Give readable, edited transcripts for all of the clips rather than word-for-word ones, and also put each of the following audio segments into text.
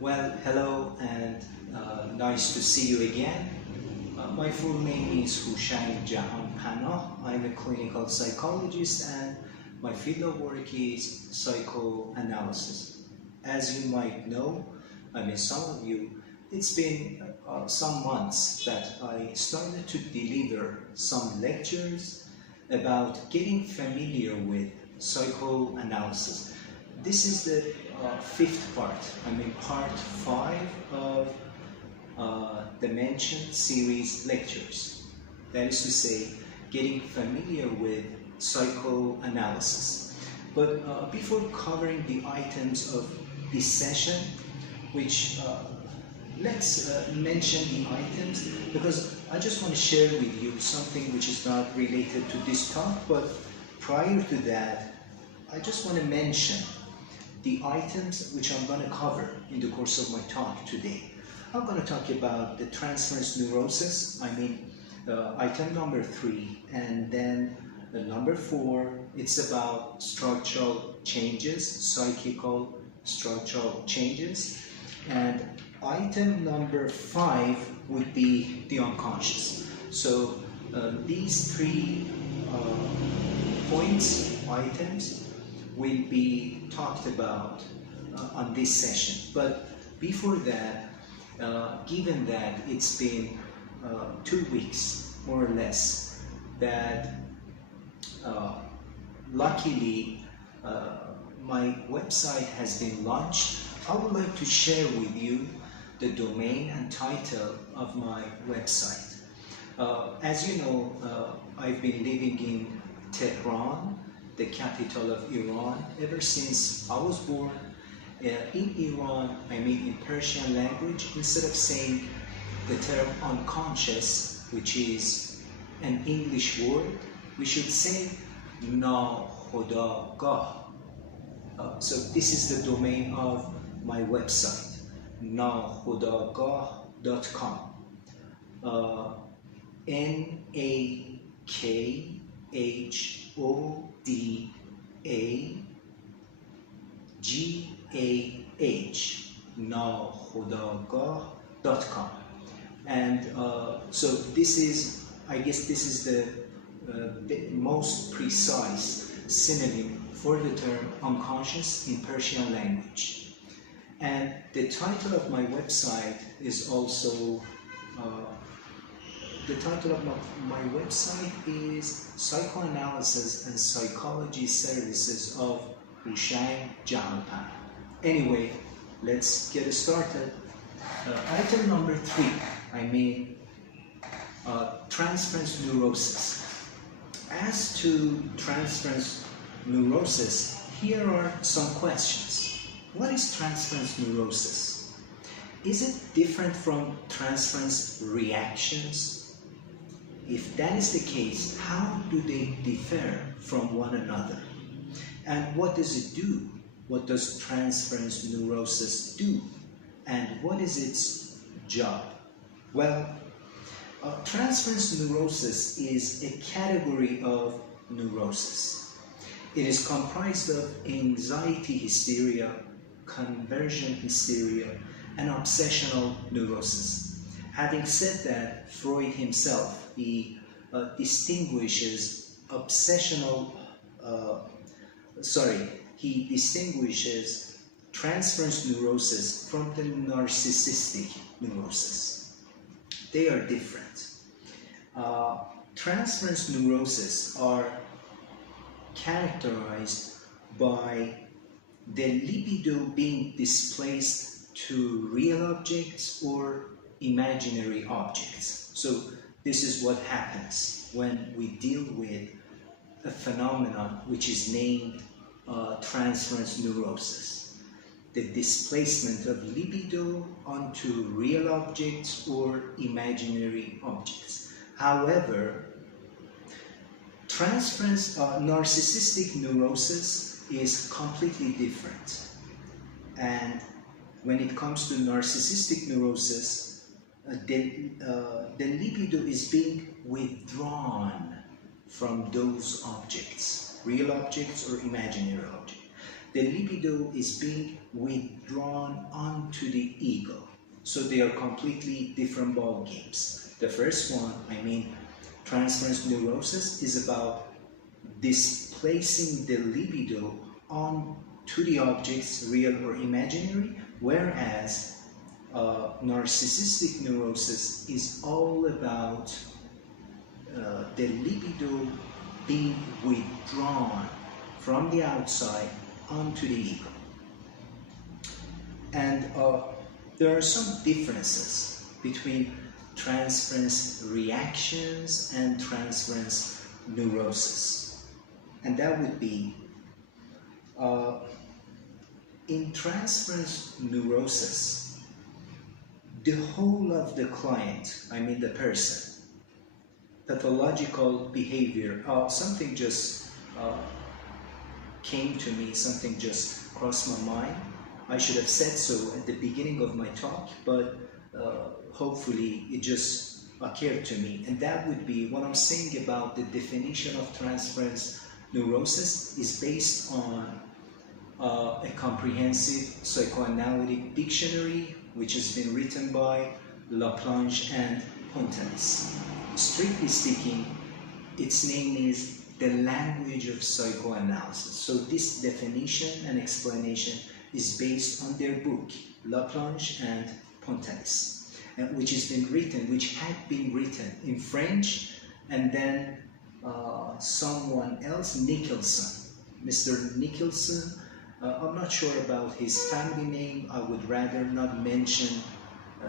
Well, hello and nice to see you again. My full name is Hooshang.Jahanpanah. I'm a clinical psychologist and my field of work is psychoanalysis. As you might know, some of you, it's been some months that I started to deliver some lectures about getting familiar with psychoanalysis. This is the fifth part, part 5 of the mentioned series lectures. That is to say, getting familiar with psychoanalysis. But before covering the items of this session, which let's mention the items, because I just want to share with you something which is not related to this talk, but prior to that, I just want to mention the items which I'm going to cover in the course of my talk today. I'm going to talk about the transference neurosis, item number 3, and then number 4, it's about structural changes, psychical structural changes, and item number 5 would be the unconscious. So these 3 items will be talked about on this session. But before that, given that it's been 2 weeks, more or less, that luckily my website has been launched, I would like to share with you the domain and title of my website. As you know, I've been living in Tehran, the capital of Iran, ever since I was born. In Iran, in Persian language, instead of saying the term unconscious, which is an English word, we should say nakhodagah. So this is the domain of my website, nakhodagah.com. NAKHODAGAH, nakhodagah.com. And so this is, I guess this is the most precise synonym for the term unconscious in Persian language. And the title of my website is also Psychoanalysis and Psychology Services of Hooshang.Jahanpanah. Anyway, let's get started. Item number 3, transference neurosis. As to transference neurosis, here are some questions. What is transference neurosis? Is it different from transference reactions? If that is the case, how do they differ from one another? And what does it do? What does transference neurosis do? And what is its job? Well, transference neurosis is a category of neurosis. It is comprised of anxiety hysteria, conversion hysteria, and obsessional neurosis. Having said that, Freud himself, he distinguishes transference neurosis from the narcissistic neurosis. They are different. Transference neurosis are characterized by the libido being displaced to real objects or imaginary objects. So this is what happens when we deal with a phenomenon which is named transference neurosis. The displacement of libido onto real objects or imaginary objects. However, narcissistic neurosis is completely different. And when it comes to narcissistic neurosis, the libido is being withdrawn from those objects, real objects or imaginary objects. the libido is being withdrawn onto the ego. So they are completely different ball games. The first one, transference neurosis, is about displacing the libido onto the objects, real or imaginary, whereas narcissistic neurosis is all about the libido being withdrawn from the outside onto the ego. And there are some differences between transference reactions and transference neurosis. And that would be, in transference neurosis, the whole of the client, the person, pathological behavior, something just came to me, something just crossed my mind. I should have said so at the beginning of my talk, but hopefully it just occurred to me. And that would be what I'm saying about the definition of transference neurosis is based on a comprehensive psychoanalytic dictionary which has been written by Laplanche and Pontanis. Strictly speaking, its name is the language of psychoanalysis. So this definition and explanation is based on their book, Laplanche and Pontanis, which had been written in French, and then someone else, Nicholson, Mr. Nicholson, I'm not sure about his family name. I would rather not mention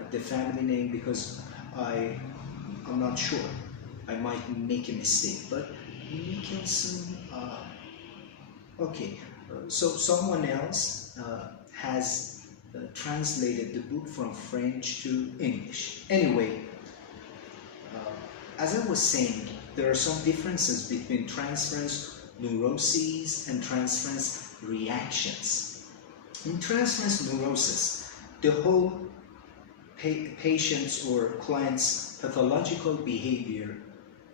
the family name because I'm not sure. I might make a mistake, but Nicholson, okay, so someone else has translated the book from French to English. Anyway, as I was saying, there are some differences between transference neuroses and transference reactions. In transference neurosis, the whole patient's or client's pathological behavior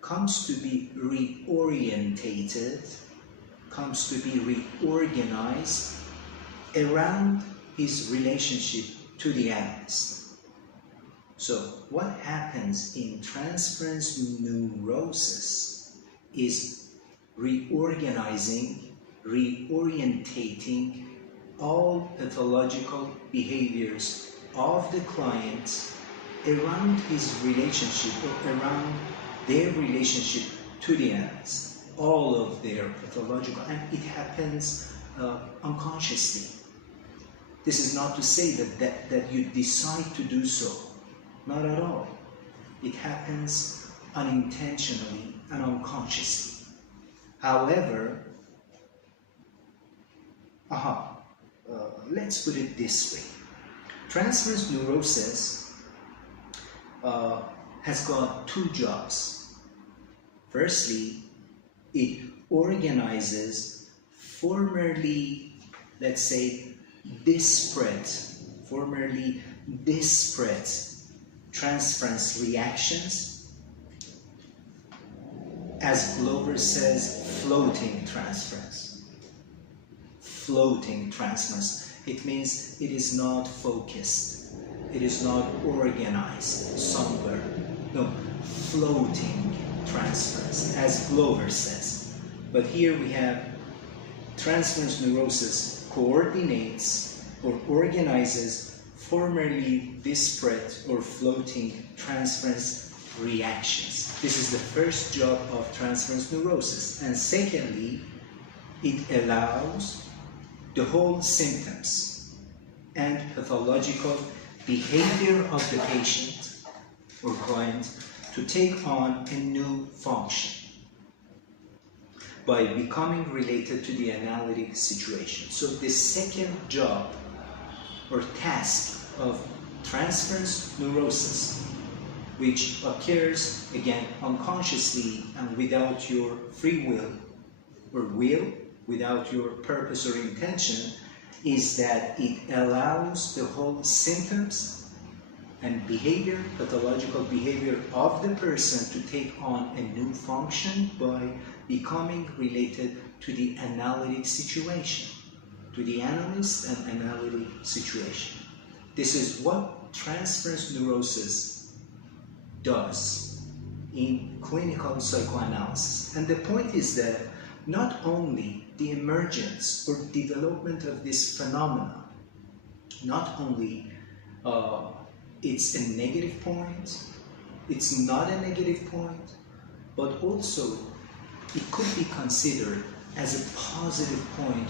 comes to be reorientated, comes to be reorganized around his relationship to the analyst. So what happens in transference neurosis is reorganizing, reorientating all pathological behaviors of the client around his relationship or around their relationship to the analyst, all of their pathological, and it happens unconsciously. This is not to say that you decide to do so, not at all. It happens unintentionally and unconsciously. However, let's put it this way. Transference neurosis has got two jobs. Firstly, it organizes formerly, let's say, formerly disparate transference reactions, as Glover says, floating transference. Floating transference. It means it is not focused. It is not organized somewhere. No, floating transference, as Glover says. But here we have transference neurosis coordinates or organizes formerly disparate or floating transference reactions. This is the first job of transference neurosis. And secondly, it allows the whole symptoms and pathological behavior of the patient or client to take on a new function by becoming related to the analytic situation. So the second job or task of transference neurosis, which occurs again unconsciously and without your free will or without your purpose or intention, is that it allows the whole symptoms and behavior, pathological behavior of the person to take on a new function by becoming related to the analytic situation, to the analyst and analytic situation. This is what transference neurosis does in clinical psychoanalysis. And the point is that not only the emergence or development of this phenomenon, not only it's a negative point, it's not a negative point, but also it could be considered as a positive point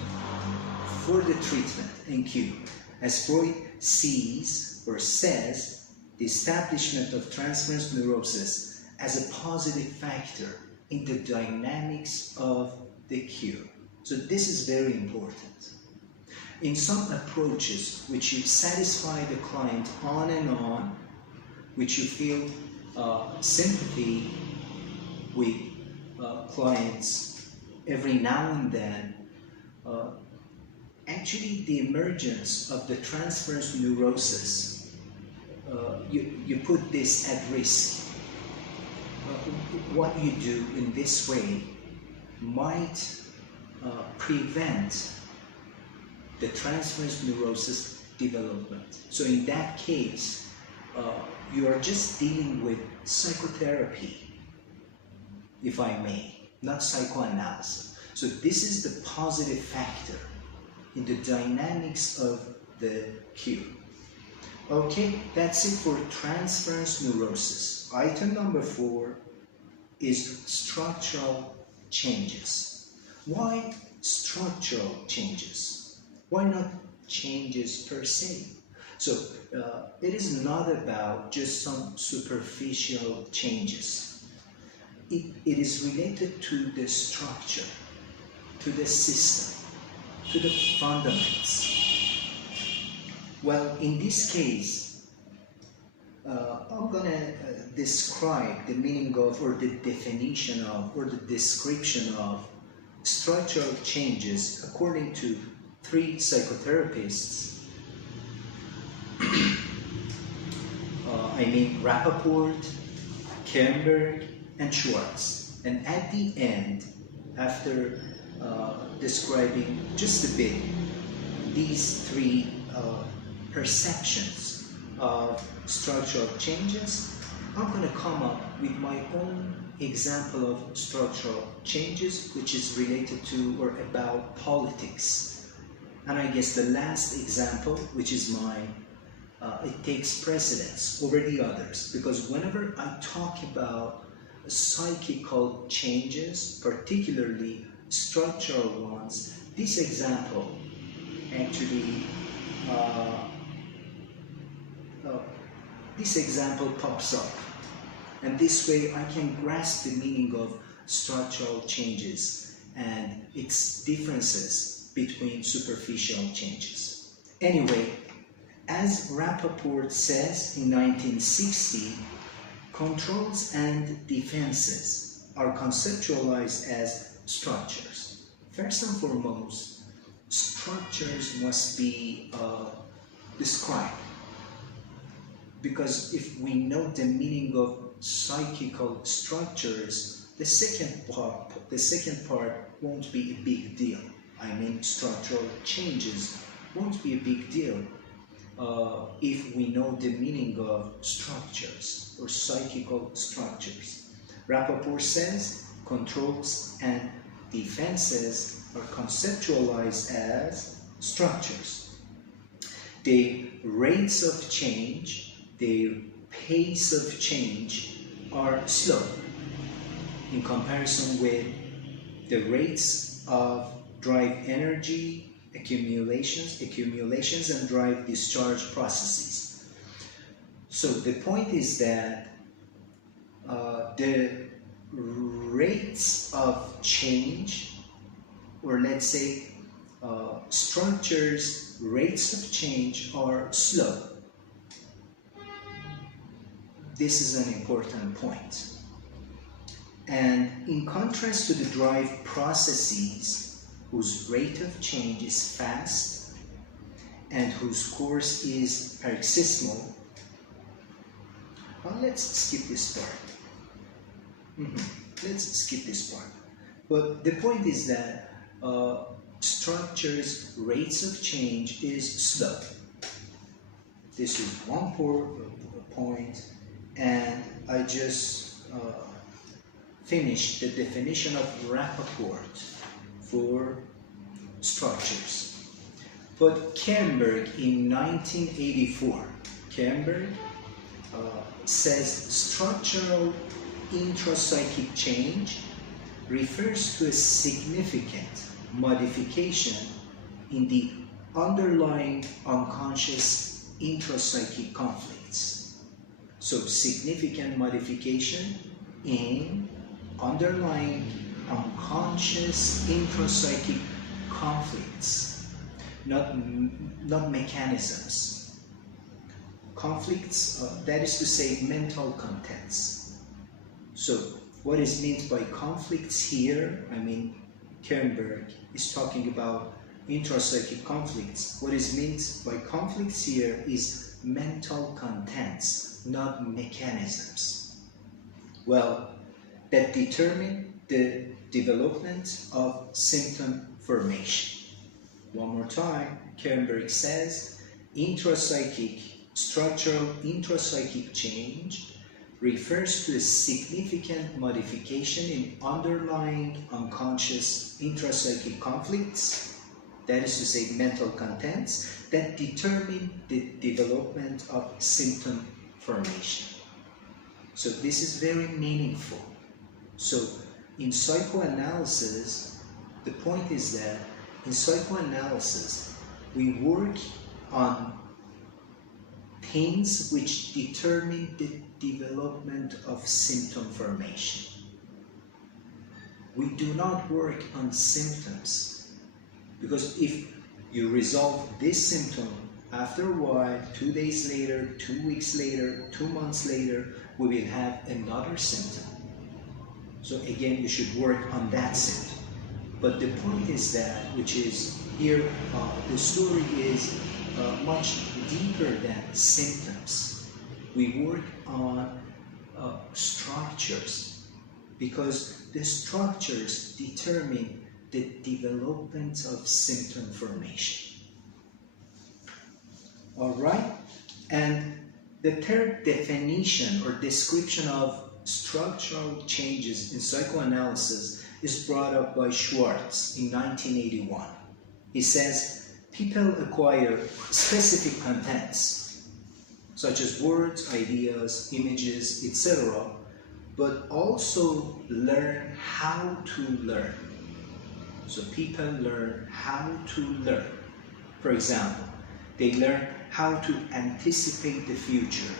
for the treatment and cure. As Freud sees or says, the establishment of transference neurosis as a positive factor in the dynamics of the cure. So this is very important. In some approaches which you satisfy the client on and on, which you feel sympathy with clients every now and then, actually the emergence of the transference neurosis, you put this at risk. What you do in this way might prevent the transference neurosis development. So in that case, you are just dealing with psychotherapy, if I may, not psychoanalysis. So this is the positive factor in the dynamics of the cure. Okay, that's it for transference neurosis. Item number 4 is structural changes. Why structural changes? Why not changes per se? So it is not about just some superficial changes. It is related to the structure, to the system, to the fundamentals. Well, in this case, I'm going to describe the meaning of, or the definition of, or the description of structural changes according to 3 psychotherapists. I mean Rapaport, Kernberg, and Schwartz. And at the end, after describing just a bit these 3 perceptions of structural changes, I'm going to come up with my own example of structural changes, which is related to or about politics. And I guess the last example, which is mine, it takes precedence over the others, because whenever I talk about psychical changes, particularly structural ones, this example actually pops up, and this way I can grasp the meaning of structural changes and its differences between superficial changes. Anyway, as Rapaport says in 1960, controls and defenses are conceptualized as structures. First and foremost, structures must be described, because if we know the meaning of psychical structures, the second part won't be a big deal. I mean, structural changes won't be a big deal if we know the meaning of structures or psychical structures. Rapaport says controls and defenses are conceptualized as structures. The rates of change, the pace of change are slow in comparison with the rates of drive energy accumulations and drive discharge processes. So the point is that the rates of change, or let's say structures' rates of change are slow. This is an important point. And in contrast to the drive processes, whose rate of change is fast and whose course is paroxysmal, well, let's skip this part. Let's skip this part. But the point is that structures' rates of change is slow. This is one point, and I just finished the definition of Rapaport for structures. But Kernberg in 1984, Kernberg says structural intrapsychic change refers to a significant modification in the underlying unconscious intrapsychic conflicts. So significant modification in underlying unconscious intrapsychic conflicts, not mechanisms. Conflicts, that is to say mental contents. So what is meant by conflicts here, I mean Kernberg is talking about intrapsychic conflicts. What is meant by conflicts here is mental contents, not mechanisms. Well, that determine the development of symptom formation. One more time, Kernberg says structural intrapsychic change refers to a significant modification in underlying unconscious intrapsychic conflicts, that is to say mental contents, that determine the development of symptom formation. So this is very meaningful. So in psychoanalysis, the point is that in psychoanalysis, we work on things which determine the development of symptom formation. We do not work on symptoms, because if you resolve this symptom, after a while, 2 days later, 2 weeks later, 2 months later, we will have another symptom. So again, you should work on that symptom. But the point is that, which is here, the story is much deeper than symptoms. We work on structures, because the structures determine the development of symptom formation. All right? And the third definition or description of structural changes in psychoanalysis is brought up by Schwartz in 1981. He says, people acquire specific contents, such as words, ideas, images, etc., but also learn how to learn. So people learn how to learn. For example, they learn how to anticipate the future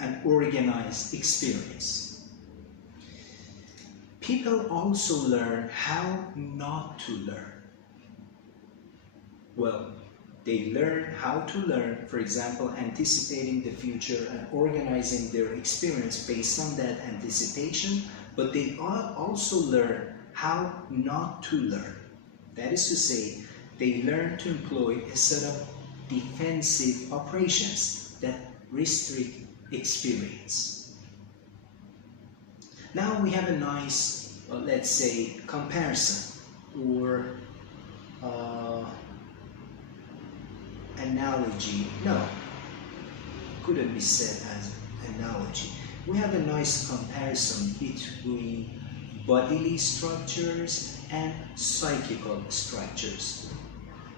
and organize experience. People also learn how not to learn. Well, they learn how to learn, for example, anticipating the future and organizing their experience based on that anticipation, but they also learn how not to learn. That is to say, they learn to employ a set of defensive operations that restrict experience. Now we have a nice, let's say, comparison or analogy. No, couldn't be said as analogy. We have a nice comparison between bodily structures and psychical structures.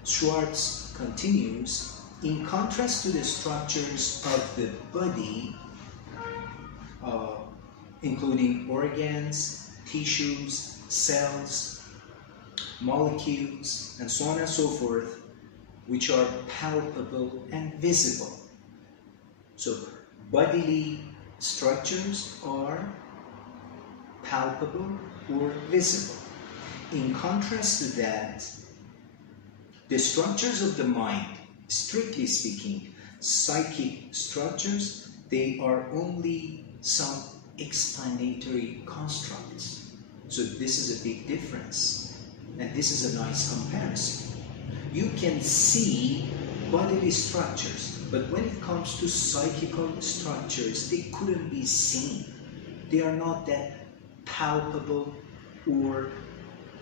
Schwartz continues, in contrast to the structures of the body, including organs, tissues, cells, molecules, and so on and so forth, which are palpable and visible. So bodily structures are palpable or visible. In contrast to that, the structures of the mind, strictly speaking, psychic structures, they are only some explanatory constructs. So this is a big difference, and this is a nice comparison. You can see bodily structures, but when it comes to psychical structures, they couldn't be seen. They are not that palpable or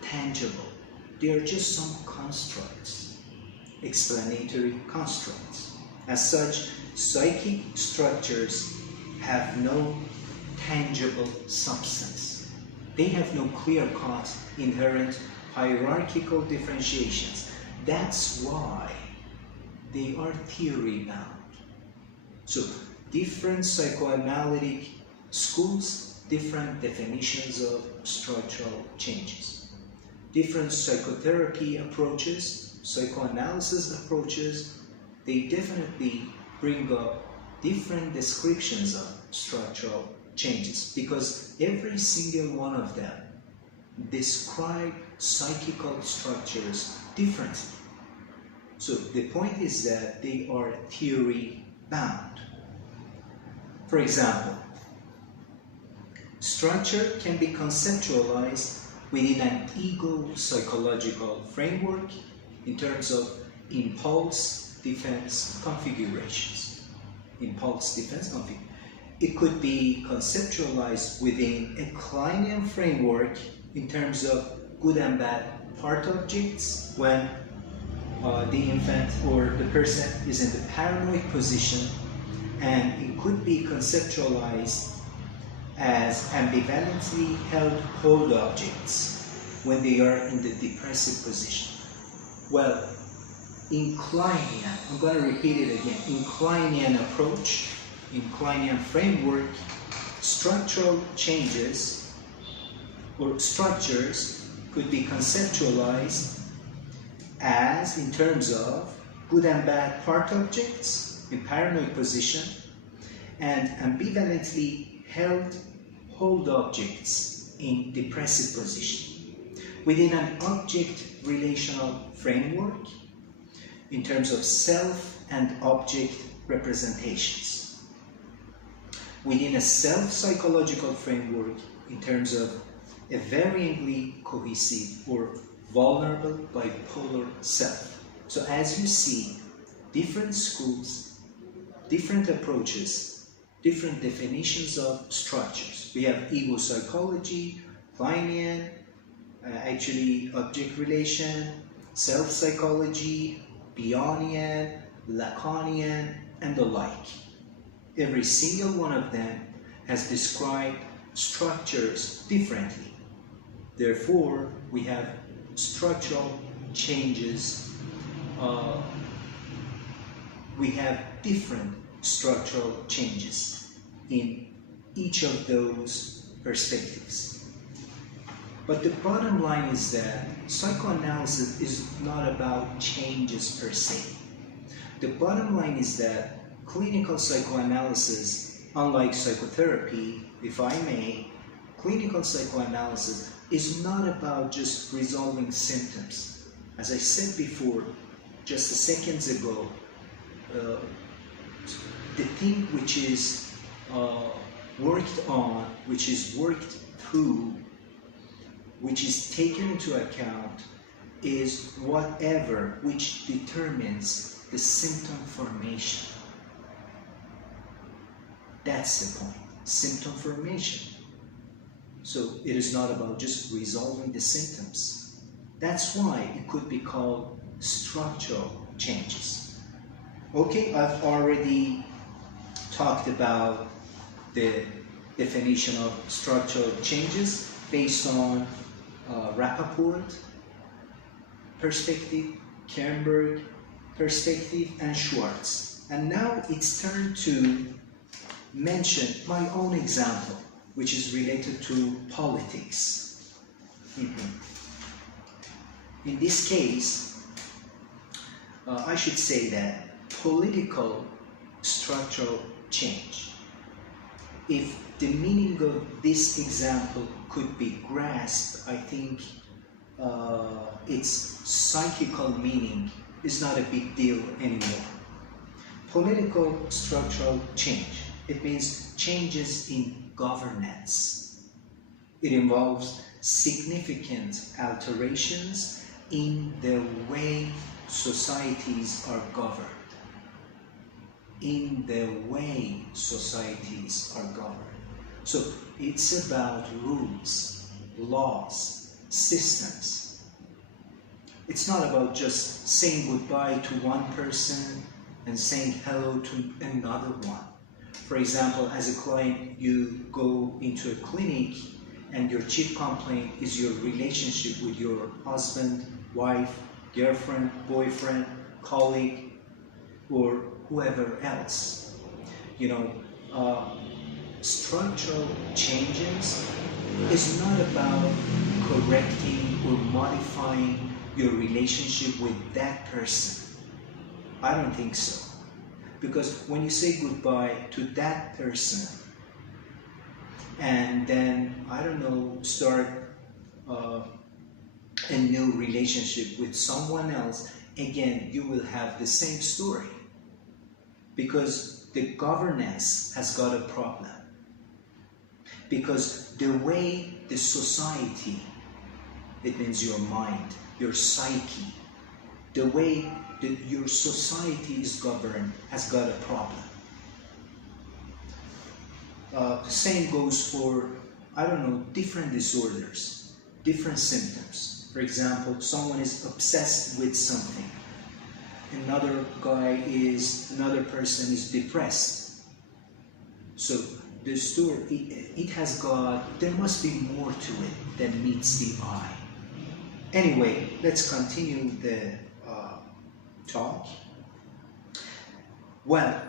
tangible. they are just some constructs, explanatory constructs. As such, psychic structures have no tangible substance. They have no clear-cut, inherent hierarchical differentiations. That's why they are theory-bound. So, different psychoanalytic schools, different definitions of structural changes. Different psychotherapy approaches, psychoanalysis approaches, they definitely bring up different descriptions of structural changes, because every single one of them describe psychical structures differently. So the point is that they are theory bound. For example, structure can be conceptualized within an ego-psychological framework in terms of impulse defense configurations. Impulse defense configuration. It could be conceptualized within a Kleinian framework in terms of good and bad part objects when the infant or the person is in the paranoid position, and it could be conceptualized as ambivalently held hold objects when they are in the depressive position. Well, in Kleinian, I'm going to repeat it again, in Kleinian approach, in Kleinian framework, structural changes or structures could be conceptualized as in terms of good and bad part objects in paranoid position and ambivalently held hold objects in depressive position. Within an object relational framework in terms of self and object representations. Within a self-psychological framework in terms of a varyingly cohesive or vulnerable bipolar self. So as you see, different schools, different approaches, different definitions of structures. We have ego psychology, Kleinian, actually object relation, self-psychology, Bionian, Lacanian, and the like. Every single one of them has described structures differently. Therefore, we have structural changes. We have different structural changes in each of those perspectives. But the bottom line is that psychoanalysis is not about changes per se. The bottom line is that clinical psychoanalysis, unlike psychotherapy, if I may, clinical psychoanalysis is not about just resolving symptoms. As I said before, just seconds ago, the thing which is worked on, which is worked through, which is taken into account, is whatever which determines the symptom formation. That's the point, symptom formation. So it is not about just resolving the symptoms. That's why it could be called structural changes. Okay, I've already talked about the definition of structural changes based on Rapaport perspective, Kernberg perspective, and Schwartz. And now it's turn to mention my own example, which is related to politics. In this case, I should say that political structural change, if the meaning of this example could be grasped, I think its psychical meaning is not a big deal anymore. Political structural change, it means changes in governance. It involves significant alterations in the way societies are governed. In the way societies are governed. So it's about rules, laws, systems. It's not about just saying goodbye to one person and saying hello to another one. For example, as a client, you go into a clinic and your chief complaint is your relationship with your husband, wife, girlfriend, boyfriend, colleague, or whoever else. You know, structural changes is not about correcting or modifying your relationship with that person. I don't think so. Because when you say goodbye to that person and then, I don't know, start a new relationship with someone else, again, you will have the same story. Because the governance has got a problem. Because the way the society, it means your mind, your psyche, the way that your society is governed has got a problem. The same goes for, I don't know, different disorders, different symptoms. For example, someone is obsessed with something. Another person is depressed. So the story, it has got, there must be more to it than meets the eye. Anyway, let's continue the talk. Well,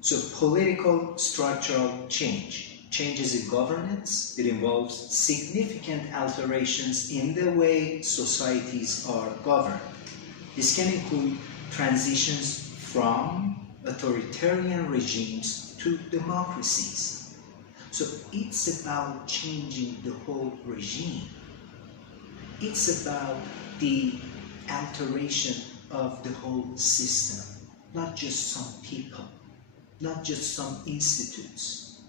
so political structural change. Changes in governance. It involves significant alterations in the way societies are governed. This can include transitions from authoritarian regimes to democracies. So it's about changing the whole regime. It's about the alteration of the whole system, not just some people, not just some institutes.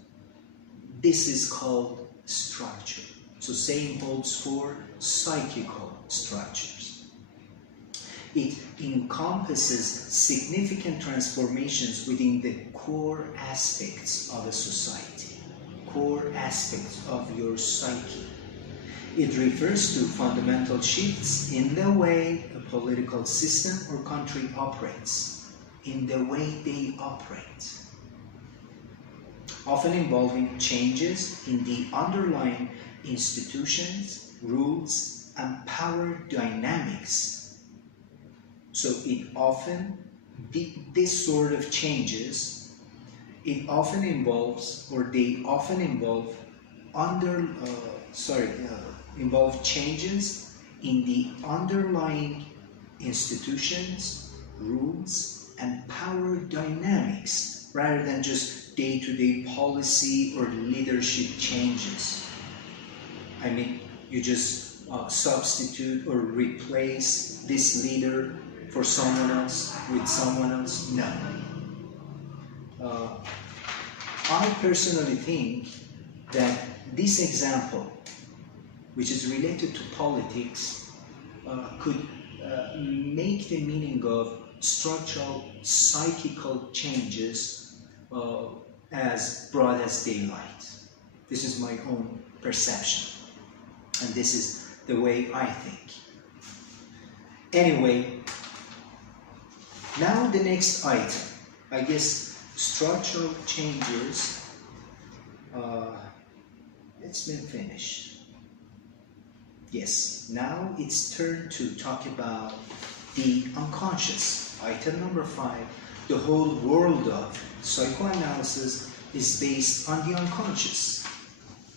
This is called structure. So same holds for psychical structures. It encompasses significant transformations within the core aspects of a society, core aspects of your psyche. It refers to fundamental shifts in the way a political system or country operates, in the way they operate, often involving changes in the underlying institutions, rules, and power dynamics. So it often, this sort of changes, it often involves, or they often involve involve changes in the underlying institutions, rules, and power dynamics, rather than just day-to-day policy or leadership changes. I mean, you just substitute or replace this leader for someone else with someone else? No. I personally think that this example, which is related to politics, could make the meaning of structural psychical changes as broad as daylight. This is my own perception, and this is the way I think. Anyway, now the next item, I guess structural changes, it's been finished. Yes, now it's turn to talk about the unconscious. Item number 5, the whole world of psychoanalysis is based on the unconscious,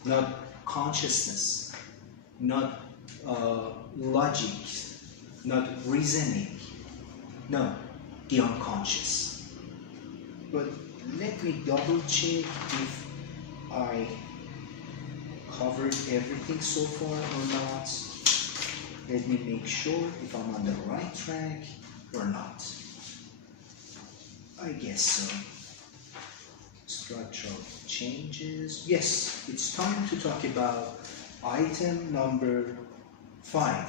not consciousness, not logic, not reasoning. No, the unconscious. But let me double check if I covered everything so far or not. Let me make sure if I'm on the right track or not. I guess so. Structural changes. Yes, it's time to talk about item number 5.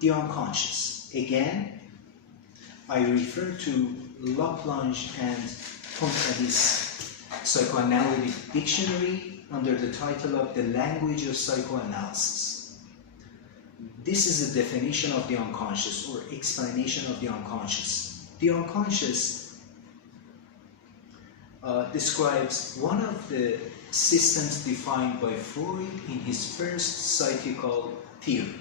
The unconscious. Again, I refer to Laplanche and Tonkalis Psychoanalytic Dictionary under the title of The Language of Psychoanalysis. this is a definition of the unconscious or explanation of the unconscious. The unconscious describes one of the systems defined by Freud in his first psychical theory.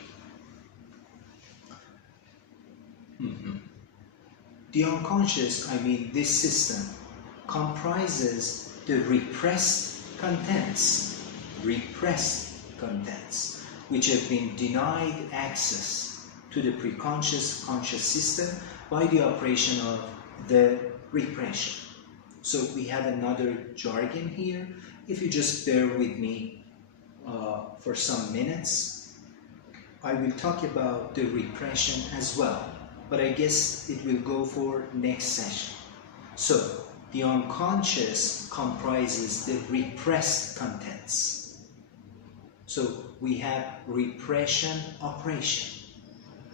The unconscious, I mean this system, comprises the repressed contents, which have been denied access to the preconscious conscious system by the operation of the repression. So we have another jargon here. If you just bear with me for some minutes, I will talk about the repression as well, but I guess it will go for next session. So the unconscious comprises the repressed contents. So we have repression operation,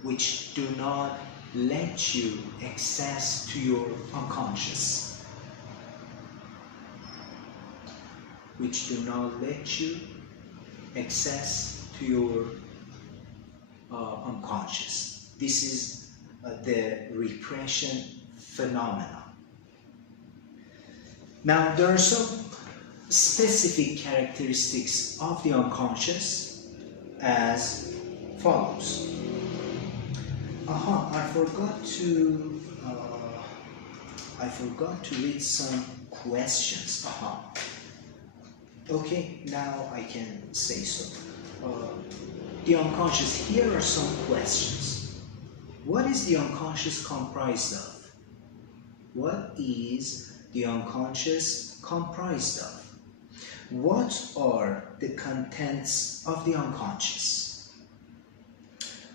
which do not let you access to your unconscious. Which do not let you access to your unconscious. This is the repression phenomenon. Now, there are some specific characteristics of the unconscious as follows. I forgot to read some questions. Okay, now I can say so. The unconscious, here are some questions. What is the unconscious comprised of? What is the unconscious comprised of? What are the contents of the unconscious?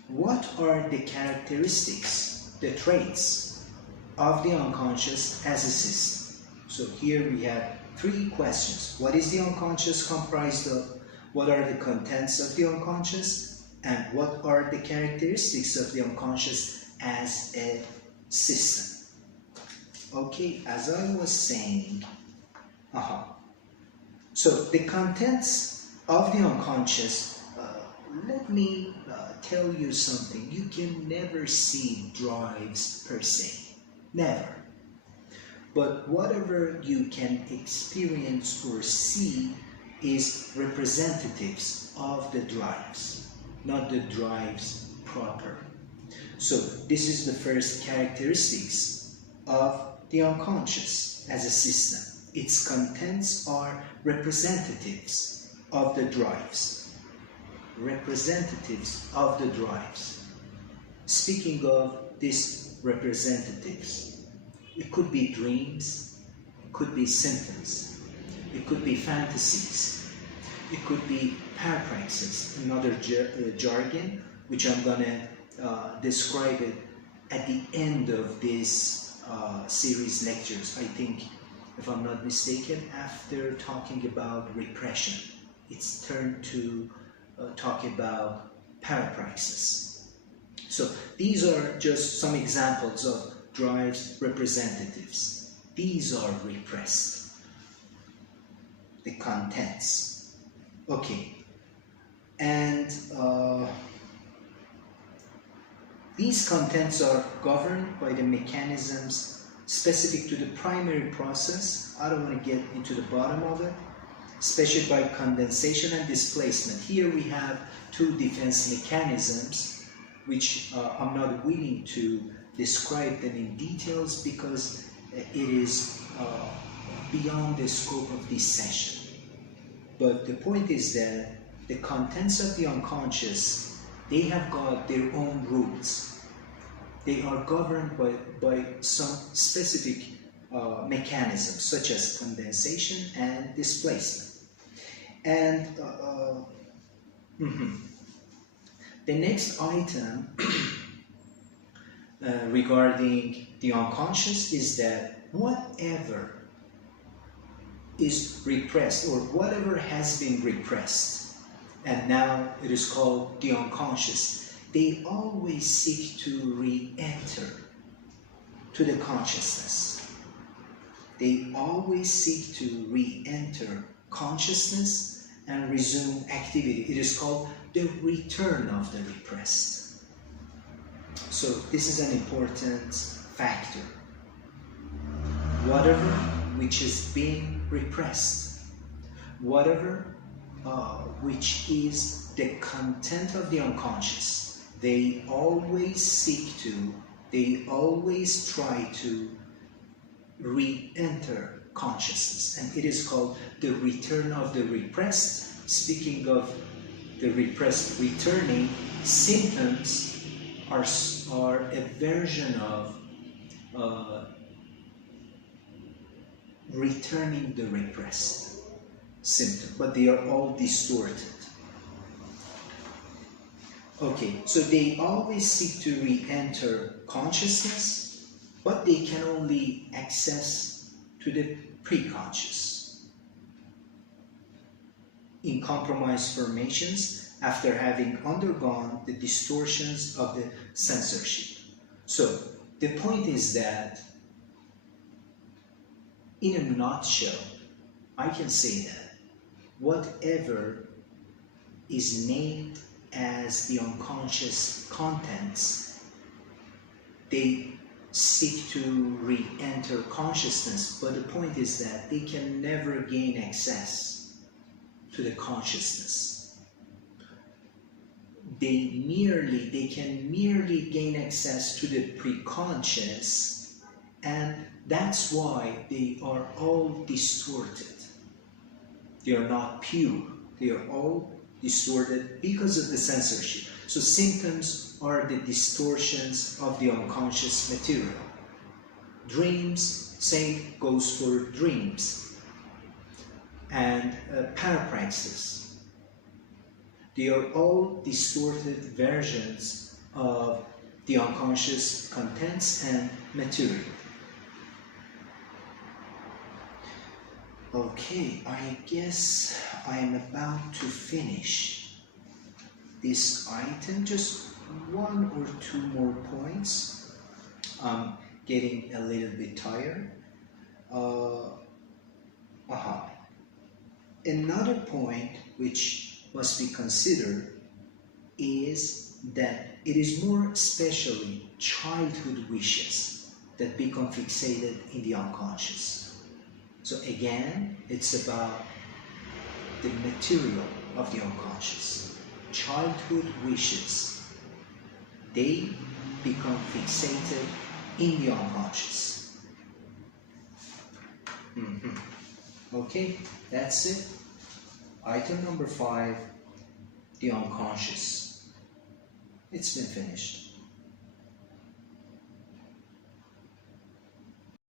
What are the characteristics, the traits of the unconscious as a system? So here we have three questions. What is the unconscious comprised of? What are the contents of the unconscious? And what are the characteristics of the unconscious as a system? Okay, as I was saying, so the contents of the unconscious, let me tell you something. You can never see drives per se, never. But whatever you can experience or see is representatives of the drives, not the drives proper. So this is the first characteristics of the unconscious as a system. Its contents are representatives of the drives. Representatives of the drives. Speaking of these representatives, it could be dreams, it could be symptoms, it could be fantasies, it could be parapraxis, another jargon, which I'm going to describe it at the end of this series lectures. I think, if I'm not mistaken, after talking about repression, it's turned to talk about parapraxis. So these are just some examples of drives representatives. These are repressed. The contents. Okay. And these contents are governed by the mechanisms specific to the primary process. I don't want to get into the bottom of it. Especially by condensation and displacement. Here we have two defense mechanisms, which I'm not willing to describe them in details because it is beyond the scope of this session. But the point is that the contents of the unconscious, they have got their own rules. They are governed by some specific mechanisms such as condensation and displacement. And the next item regarding the unconscious is that whatever is repressed or whatever has been repressed, and now it is called the unconscious, they always seek to re-enter to the consciousness. They always seek to re-enter consciousness and resume activity. It is called the return of the repressed. So this is an important factor. Whatever which is being repressed, whatever which is the content of the unconscious, they always try to re-enter consciousness, and it is called the return of the repressed. Speaking of the repressed returning, symptoms are a version of returning the repressed symptom, but they are all distorted. Okay, so they always seek to re-enter consciousness, but they can only access to the preconscious. In compromised formations, after having undergone the distortions of the censorship. So, the point is that, in a nutshell, I can say that whatever is named as the unconscious contents, they seek to re-enter consciousness, but the point is that they can never gain access to the consciousness. They can merely gain access to the preconscious, and that's why they are all distorted. They are not pure. They are all distorted because of the censorship. So symptoms are the distortions of the unconscious material. Dreams, same goes for dreams. And parapraxis. They are all distorted versions of the unconscious contents and material. Okay, I guess I am about to finish this item. Just one or two more points. I'm getting a little bit tired. Another point which must be considered is that it is more especially childhood wishes that become fixated in the unconscious. So again, it's about the material of the unconscious. Childhood wishes, they become fixated in the unconscious. Okay, that's it. Item number 5, the unconscious. It's been finished.